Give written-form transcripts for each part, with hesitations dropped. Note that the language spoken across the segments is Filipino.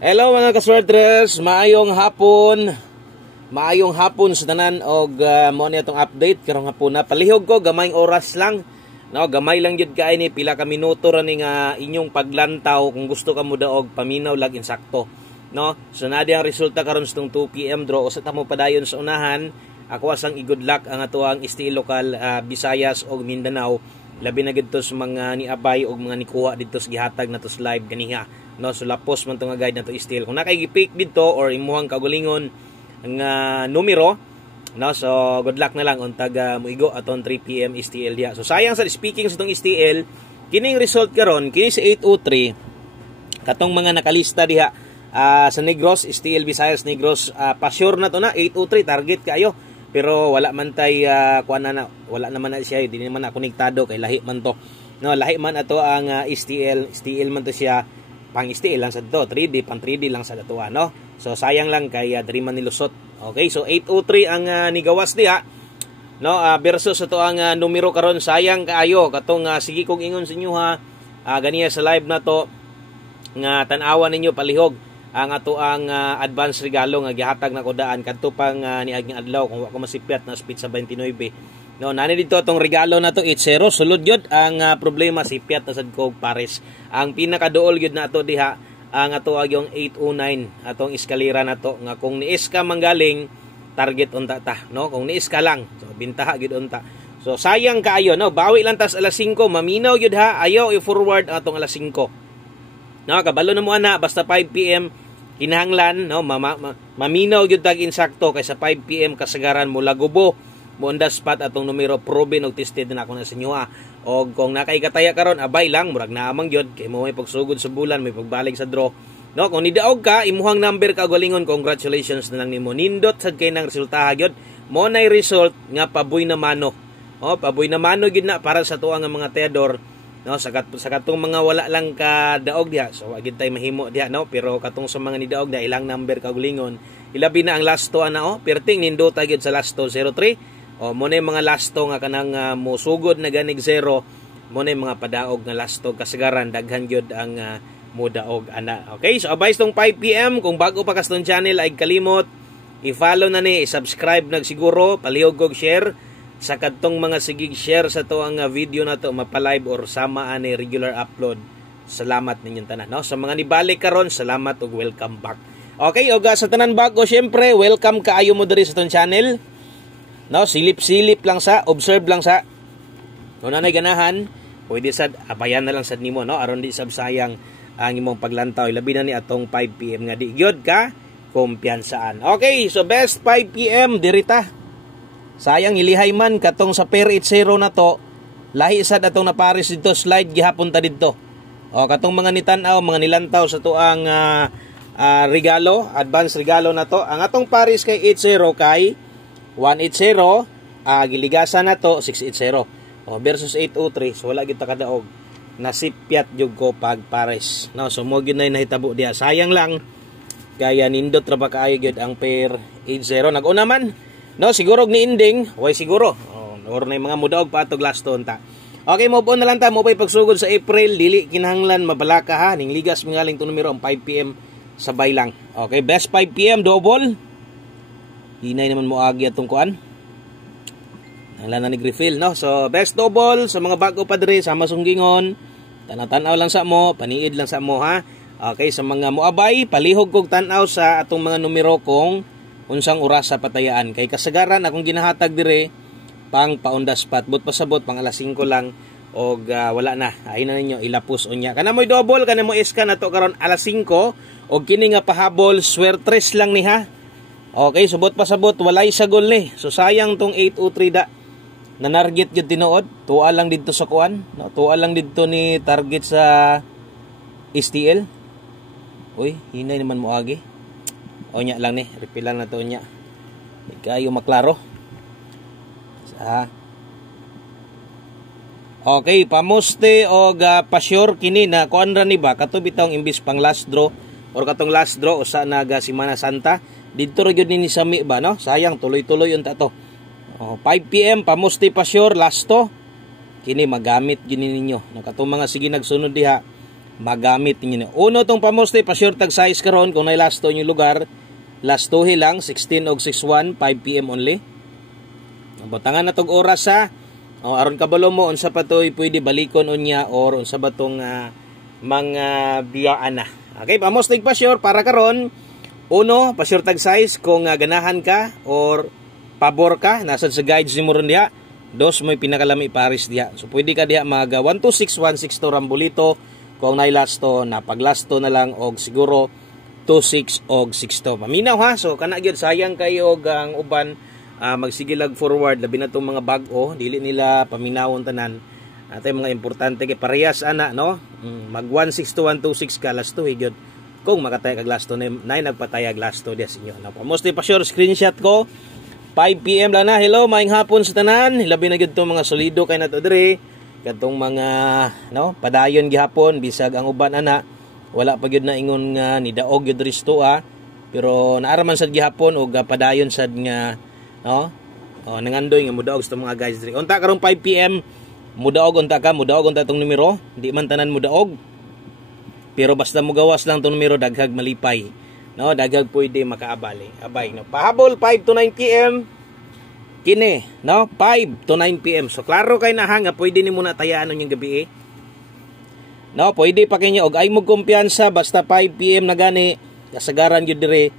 Hello mga kaswertres, maayong hapon. Maayong hapon sa tanan og mo ni atong update karong hapon na palihog ko gamayng oras lang. No, gamay lang jud kay ni pila ka minuto ra ni nga inyong paglantaw kung gusto ka mo daog paminaw lag insakto. No, so na di ang resulta karon sa 2 PM draw usa ta mo padayon sa unahan. Ako asang i-good luck ang atuang STL lokal Visayas og Mindanao. Labi na gid sa mga niabay og mga nikuha dito sa gihatag nato sa live ganiha. No, so lapos man to nga guide na to STL. Kung nakay-pick dito or imuhang kaugalingon ang numero, no, so good luck na lang untag muigo aton 3 PM STL diha. So sayang sa speaking sa tong STL, kining result karon kini sa 803 katong mga nakalista diha sa Negros STL Visayas Negros pa sure na to na 803 target kayo. Pero wala man tay kuan na wala naman na siya, di naman na konektado kay lahi man to. No, lahi man ato ang STL man to siya. Pang STL lang sa to, 3D, pang 3D lang sa datuwa, no? So sayang lang kay diri man nilusot. Okay, so 803 ang nigawas diha. No, versus ato ang numero karon sayang kaayo katong sige kong ingon sa inyo ha. Ganiya sa live na to nga tan-awan ninyo palihog ang ato ang advance regalo nga gihatag na ko daan kadto pang niaging adlaw kung wa ko masipyat na speed sa 29. No, nani dito atong regalo na to 80 sulod gyud ang problema sipyat na sad ko pares. Ang pinakaduol gyud na ato diha ang ato yung 809 atong eskalera na to nga kung niis ka manggaling target unta ta, no? Kung niis ka lang so bintaha gyud unta. So sayang kaayo, no? Bawi lang tas alas 5 maminaw gyud ha. Ayaw i-forward atong alas 5. No, kabalo na mo ana basta 5 PM kinahanglan, no? Maminaw gyud tag insakto kaysa 5 PM kasagaran mo lagubo mo on the spot atong numero proven og tested na ako na sa inyo ha. Og kung nakaikataya karon abay lang murag naamang gyud kay mo may pagsugod sa bulan may pagbalik sa draw. No, kung nidaog ka imuhang number ka galingon congratulations na lang nimo. Nindot sad kay nang resulta gyud. Mo nay result nga paboy na mano. Oh, paboy na mano gyud na para sa tuwa nga mga teador. No, sa katong mga wala lang ka daog diha. So wa gyud tay mahimo diha, no, pero katong sa mga nidaog na ilang number ka galingon. Ilabi na ang last to ana perting nindot gyud sa last to 03. O mo na mga lasto nga kanang musugod na ganig 0, mo na mga padaog nga lasto kasagaran daghan gyud ang mudaog ana. Okay, so advice tong 5 PM kung bago pa kaston channel ay kalimot i-follow na ni, i-subscribe nag siguro, palihog og share sa kadtong mga sigig share sa to ang video na to mapa-live or sama ani regular upload. Salamat ninyong tanan, no? Sa mga nibalik karon, salamat ug welcome back. Okay, og sa tanan bago syempre, welcome kaayo mo diri sa tong channel. No, silip-silip lang sa, observe lang sa. Kung nanay ganahan, pwede sad abayan na lang sad nimo, no? Aron di sab sayang ang imong paglantaw. Labi na ni atong 5 PM nga di gyud ka kumpiyansaan. Okay, so best 5 PM dirita. Sayang ilihay man katong sa pair 80 na to. Lahi sad atong napares dito slide gihapon ta didto. O katong mga nitan-aw, mga nilantaw sa tuang regalo, advance regalo na to. Ang atong pares kay 80 kay 180, giligasan na to 680 versus 803. So wala kita kadaog nasipyat jud ko pag pares, no? So mo gyud na nahitabo diha. Sayang lang kaya nindot ra ba kaayo gyud ang pair 80 nag-una man, no? Siguro ni ending way siguro or na mga mudaog pa atog last ton ta. Okay, move on na lang ta mo pay pagsugod sa April dili kinahanglan mabalaka ha ning ligas mingaling to numero ang 5 PM sabay lang. Okay, best 5 PM double. Hinay naman mo agi atong kuan. Nanglan na nag-refill, no? So, best double sa mga bago pa diri sa masunggingon. Tanaw-tanaw lang sa mo, paniid lang sa mo ha. Okay, sa mga moabay, palihog kog tan-aw sa atong mga numero kung unsang oras sa patayaan. Kay kasagaran akong ginahatag diri pang pa-on the spot, but pasabot pang alas 5 lang og wala na. Ay na ninyo ilapos unya. Kana mo'y double, kana mo iska na to karon alas 5 og kini nga pahabol swertres lang ni ha. Okay, subot pasabot walay sagol ni. So sayang tong 803 da. Nanarget gyud tinuod. Tuwa lang didto sa kuan, no? Tuwa lang didto ni target sa STL. Uy, hinay naman mo agi. Onya lang ni, repilan na to nya. Kayo maklaro. Okay, pamuste og pa-sure kini na kuan ra ni ba kato bitong imbis pang last draw or katong last draw usa naga Semana Santa. Dito ra gyud ni sami ba, no? Sayang tuloy-tuloy unta to. 5 PM pamusti pa sure last to. Kini magamit gini ninyo. Nakatong mga sige nagsunod diha. magamit ninyo. Uno tong pamoste pa sure tag size karon kung nay lasto yung lugar. Lasto lang 16 og 61 5 PM only. Botangan na tog oras ha. O aron kabalo mo unsa pa toy pwede balikon unya or unsa ba tong mga biyaan na. Okay, pamostig pa sure para karon. Uno, pa sure tag size kung ganahan ka or pabor ka, nasa sa guides ni mo ron diha. Dos, may pinakalami paris diha. So pwede ka diha mag 126 162 rambolito kung nay lasto na paglasto na lang og siguro 26 og 62. Paminaw ha. So kana gyud sayang kayo og ang uban magsigilag forward labi na tong mga bag-o, dili nila paminawon tanan. Atay mga importante kay parehas ana no. Mag 162 126 ka lasto gyud. Kung makatay kag lasto nay nagpatayag lasto diha sa inyo. No, mostly pa sure screenshot ko. 5 PM lang na. Hello, maayong hapon sa tanan. Labi na gyud tong mga solido kay nato dire. Kadtong mga no, padayon gihapon bisag ang uban ana wala pa gyud na ingon nga nidaog gyud risto pero naaraman sad gihapon og padayon sad nga no. Nangandoy nga mudaog sa mga guys dire. Unta karong 5 PM mudaog unta tong numero. Di man tanan mudaog. Pero basta mugawas lang tong numero daghag malipay. No, daghag pwede makaabali. Abay no. Pahabol 5 to 9 PM. Kini, no? 5 to 9 PM. So klaro kay na nga pwede nimo na tayaan yung gabi No, pwede pa kinyo og ay mo kumpiyansa basta 5 PM na gani kasagaran gyud dire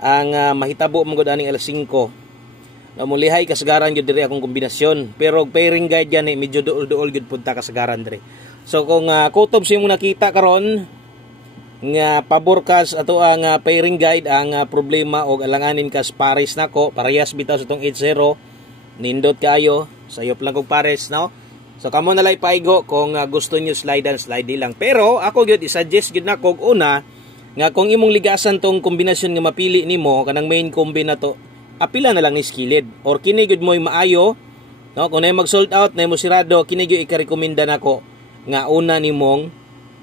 ang mahitabo mo gud aning alas 5. No, mulihay kasagaran gyud dire akong kombinasyon. Pero pairing guide yan medyo duol-duol gyud punta kasagaran dire. So kung kutob sa imong nakita karon nga pabor kas ato ang pairing guide ang problema og alanganin kas pares nako parehas bitaw sa tong 80 nindot kayo sayop lang kog pares no. So kamo na lay paigo kung gusto niyo slide lang pero ako gyud i-suggest gyud nako una nga kung imong ligasan tong kombinasyon nga mapili nimo kanang main combi na to apila na lang ni skilled or kini gyud moy maayo no kung nay mag sold out nay mo sirado kini gyud ika-rekomenda nako nga una nimong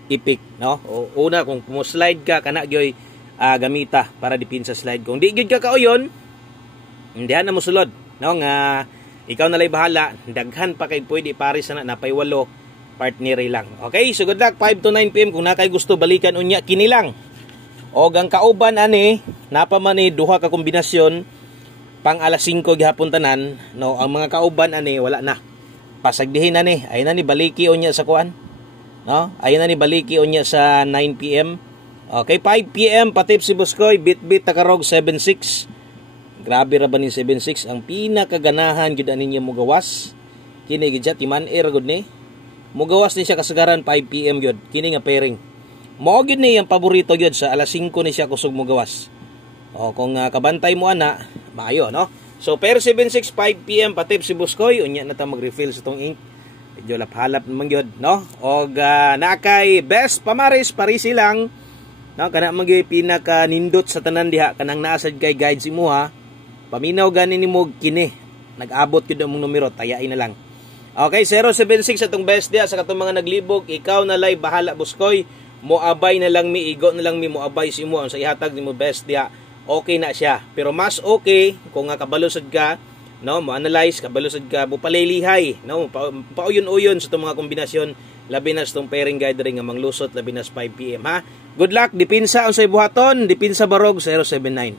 ipik no o una kung mo slide ka kana gyoy gamita para dipin sa slide kung di gyud ka kauyon indihan na mo sulod no nga ikaw na lay bahala daghan pa kay pwede pares na napay 8 partner lang. Okay, so good luck 5 to 9 PM kung na kay gusto balikan unya kini lang og ang kauban ani napa man ni duha ka kombinasyon pang alas 5 gihapon tanan no ang mga kauban ani wala na pasagdihin na ni ay na ni baliki unya sa kuan no ayun na ni baliki unya sa 9 PM. Okay, 5 PM patip si Buskoy bit takarog 76. Grabe ra ba ni 76 ang pinakaganahan gyud ani niya mugawas kini gid siya timan gud ni mugawas ni siya kasagaran 5 PM gyud kini nga pairing mao gyud ni ang paborito gyud sa alas 5 ni siya kusog mugawas. Kung kabantay mo ana maayo no. So per 76 5 PM patip si Buskoy unya na ta mag-refill sa tong ink. Medyo halap naman yun, no? O nakay best pamaris, parisi lang. No? Kana mga pinaka-nindot sa tanan diha. Kanang naasad kay guide si mo ha. Paminaw ganin ni mo kini. Nag-abot yun ang numero, tayain na lang. Okay, 076 atong best diha sa katong mga naglibog. Ikaw na lay bahala, Buskoy. Moabay na lang mi, igo na lang mi moabay si mo. Ang sa ihatag ni mo best diha. Okay na siya. Pero mas okay kung kabalusod ka, no, mo analyze kabalusod ka bupalilihay no pauyon-uyon sa itong mga kombinasyon labi na sa itong pairing guide ring nga manglusot labi na sa 5 PM ha. Good luck dipinsa unsay buhaton dipinsa barog 079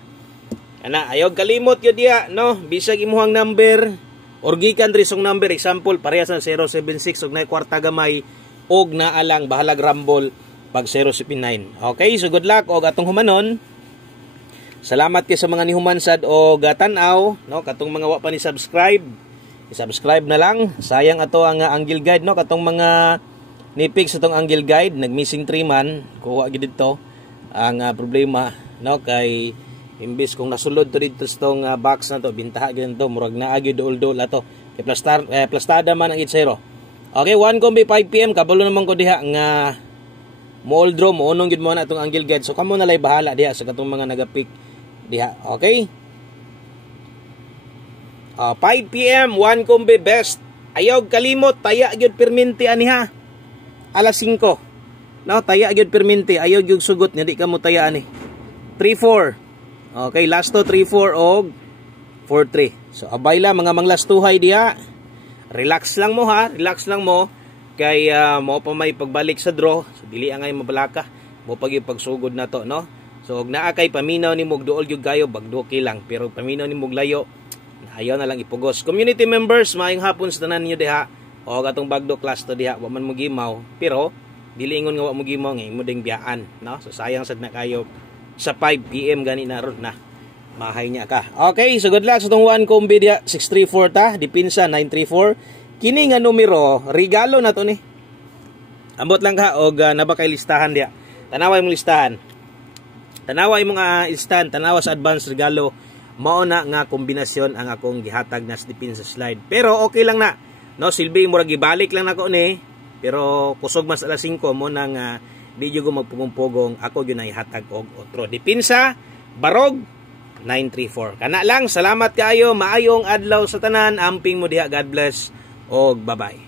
ana ayog kalimot yun diya no bisag imuhang number or gikan diri song number example parehas ng 076 og nay kwarta gamay og naalang bahalag rumble pag 079. Okay, so good luck og atong humanon. Salamat kay sa mga nihumansad o tan-aw no katong mga wa pa ni subscribe. I-subscribe na lang. Sayang ato ang angle guide no katong mga nipig sa tong angle guide nag-missing 3 man kuha gid dito. Ang problema no kay imbis kung nasulod to dito sa tong box na to bintaha gyud to murag naa gyud dol-dol ato. Kay plastada man ang 80. Okay, 1 kombi 5 PM kabalo naman ko diha nga mo draw mo unong gyud mo na atong angle guide. So kamo na lay bahala diha sa katong mga nagapik diha. Okay? 5 PM 1 kombi best. Ayaw kalimot taya gyud perminti aniha. Alas 5. No, taya gyud perminti. Ayaw gyud sugot nga di ka mo taya ani. 3-4. Okay, last to 3-4 og 4-3. So abay la mga manglastuhay diha. Relax lang mo ha, relax lang mo. kay mo pa may pagbalik sa draw, so dili angay mabalaka mo pag pagsugod na to, no? So og naa kay paminaw ni mog duol gyud kayo bagduki lang, pero paminaw ni mog layo ayaw na lang ipugos. Community members, maayong hapon sa tanan niyo diha. O atong bagdo class to diha, wa man mo gimaw, pero dili ingon nga wa mo gimaw nga imo ding biyaan, no? So sayang sad na kayo sa 5 PM gani na ron na. Mahay niya ka. Okay, so good luck sa tong one combi diha 634 ta, dipinsa 934. Kini nga numero, regalo na to ni. Ambot lang ka og naba kay listahan diha. Tanaway mo listahan. Tanaway mo nga listahan, tanawa sa advance regalo. Mao na nga kombinasyon ang akong gihatag na dipinsa slide. Pero okay lang na. No, silbi murag gibalik lang nako ni. Pero kusog man sa alas 5 mo nang di ko magpugong-pugong, ako yun ay hatag og otro. Dipinsa Barog 934. Kana lang, salamat kaayo, maayong adlaw sa tanan, amping mo diha, God bless og bye-bye.